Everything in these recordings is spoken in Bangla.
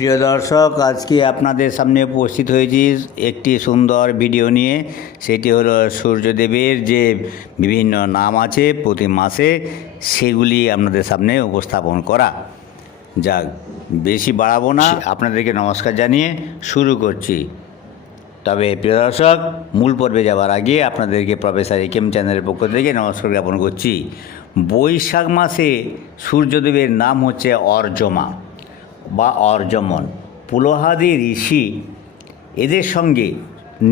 প্রিয় দর্শক, আজকে আপনাদের সামনে উপস্থিত হয়েছি একটি সুন্দর ভিডিও নিয়ে। সেটি হলো সূর্যদেবের যে বিভিন্ন নাম আছে প্রতি মাসে, সেগুলি আপনাদের সামনে উপস্থাপন করা যাক। বেশি বাড়াবো না, আপনাদেরকে নমস্কার জানিয়ে শুরু করছি। তবে প্রিয় দর্শক, মূল পর্বে যাওয়ার আগে আপনাদেরকে প্রফেসর একেএম চ্যানেলের পক্ষ থেকে নমস্কার জ্ঞাপন করছি। বৈশাখ মাসে সূর্যদেবের নাম হচ্ছে অর্যমা বা অর্যমন। পুলহাদি ঋষি এদের সঙ্গে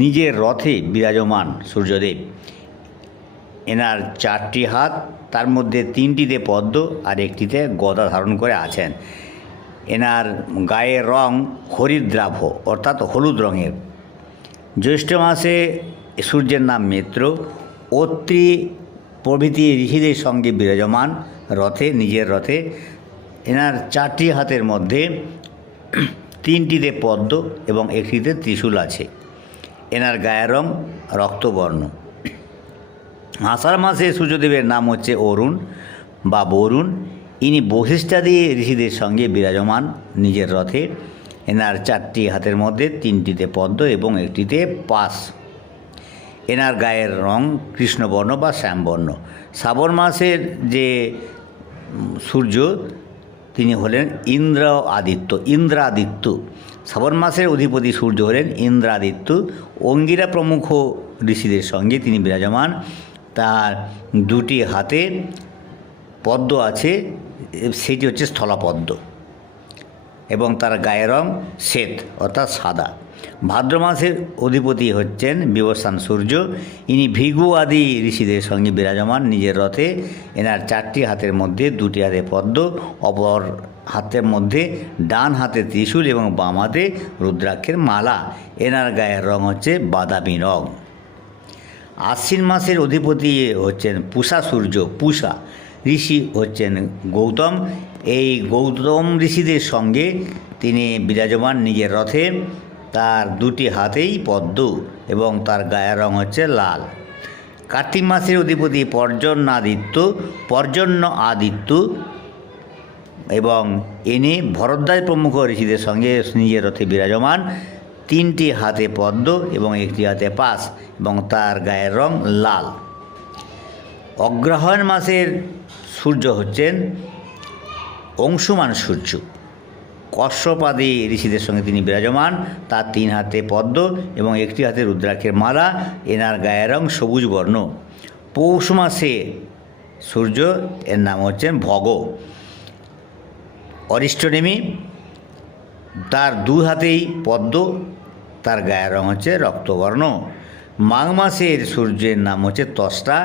নিজের রথে বিরাজমান সূর্যদেব। এনার 4টি হাত, তার মধ্যে 3টিতে পদ্ম আর একটিতে গদা ধারণ করে আছেন। এনার গায়ের রং হরিদ্রাভ অর্থাৎ হলুদ রঙের। জ্যৈষ্ঠ মাসে সূর্যের নাম মিত্র। অত্রি প্রভৃতি ঋষিদের সঙ্গে বিরাজমান রথে, নিজের রথে। এনার 4টি হাতের মধ্যে 3টিতে পদ্ম এবং একটিতে ত্রিশূল আছে। এনার গায়ের রং রক্তবর্ণ। আষাঢ় মাসে সূর্যদেবের নাম হচ্ছে অরুণ বা বরুণ। ইনি বশিষ্ঠাদি ঋষিদের সঙ্গে বিরাজমান নিজের রথে। এনার 4টি হাতের মধ্যে 3টিতে পদ্ম এবং একটিতে পাশ। এনার গায়ের রং কৃষ্ণবর্ণ বা শ্যামবর্ণ। শ্রাবণ মাসের যে সূর্য, তিনি হলেন ইন্দ্রাদিত্য। শ্রাবণ মাসের অধিপতি সূর্য হলেন ইন্দ্রাদিত্য। অঙ্গিরা প্রমুখ ঋষিদের সঙ্গে তিনি বিরাজমান। তার 2টি হাতে পদ্ম আছে, সেটি হচ্ছে স্থলপদ্ম, এবং তার গায়ের রং শ্বেত অর্থাৎ সাদা। ভাদ্র মাসের অধিপতি হচ্ছেন বিবস্বান সূর্য। ইনি ভৃগু আদি ঋষিদের সঙ্গে বিরাজমান নিজের রথে। এনার 4টি হাতের মধ্যে 2টি হাতে পদ্ম, অপর হাতের মধ্যে ডান হাতে ত্রিশূল এবং বাম হাতে রুদ্রাক্ষের মালা। এনার গায়ের রং হচ্ছে বাদামি রং। আশ্বিন মাসের অধিপতি হচ্ছেন পূষা সূর্য। পূষা ঋষি হচ্ছেন গৌতম। এই গৌতম ঋষিদের সঙ্গে তিনি বিরাজমান নিজের রথে। তার 2টি হাতেই পদ্ম এবং তার গায়ের রং হচ্ছে লাল। কার্তিক মাসের অধিপতি পর্জন্য আদিত্য, এবং ইনি ভরদ্বাজ প্রমুখ ঋষিদের সঙ্গে নিজের রথে বিরাজমান। 3টি হাতে পদ্ম এবং একটি হাতে পাশ, এবং তার গায়ের রং লাল। অগ্রহায়ণ মাসের সূর্য হচ্ছেন অংশুমান সূর্য। কশ্যপাদি ঋষিদের সঙ্গে তিনি বিরাজমান। তার 3 হাতে পদ্ম এবং একটি হাতে রুদ্রাক্ষের মালা। এনার গায়ের রং সবুজ বর্ণ। পৌষ মাসে সূর্য, এর নাম হচ্ছেন ভগ। অরিষ্টনেমি, তার 2 হাতেই পদ্ম, তার গায়ের রং হচ্ছে রক্তবর্ণ। মাঘ মাসের সূর্যের নাম হচ্ছে ত্বষ্টা।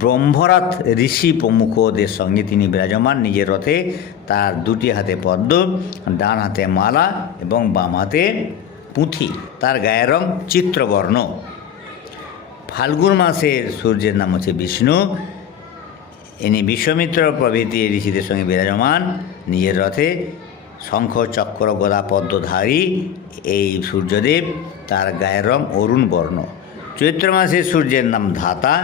ব্রহ্মরাত ঋষি প্রমুখদের সঙ্গে তিনি বিরাজমান নিজের রথে। তার 2টি হাতে পদ্ম, ডান হাতে মালা এবং বাম হাতে পুঁথি। তার গায়ের রং চিত্রবর্ণ। ফাল্গুন মাসের সূর্যের নাম হচ্ছে বিষ্ণু। ইনি বিশ্বমিত্র প্রভৃতি ঋষিদের সঙ্গে বিরাজমান নিজের রথে। শঙ্খ চক্র গদা পদ্মধারী এই সূর্যদেব। তার গায়ের রং অরুণ বর্ণ। চৈত্র মাসের সূর্যের নাম ধাতা।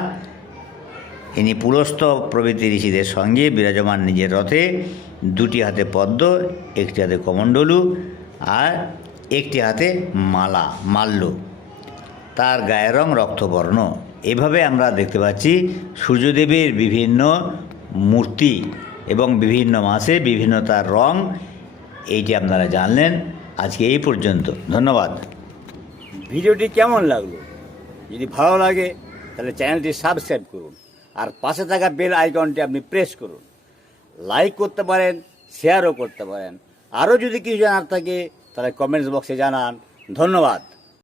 ইনি পুলস্ত প্রভৃতি ঋষিদের সঙ্গে বিরাজমান নিজের রথে। 2টি হাতে পদ্ম, একটি হাতে কমণ্ডলু আর একটি হাতে মাল্য। তার গায়ের রং রক্তবর্ণ। এভাবে আমরা দেখতে পাচ্ছি সূর্যদেবের বিভিন্ন মূর্তি এবং বিভিন্ন মাসে বিভিন্ন তার রং। এইটি আপনারা জানলেন। আজকে এই পর্যন্ত, ধন্যবাদ। ভিডিওটি কেমন লাগলো? যদি ভালো লাগে তাহলে চ্যানেলটি সাবস্ক্রাইব করুন, আর পাশে থাকা বেল আইকনটি আপনি প্রেস করুন। লাইক করতে পারেন, শেয়ারও করতে পারেন। আরও যদি কিছু জানার থাকে তাহলে কমেন্টস বক্সে জানান। ধন্যবাদ।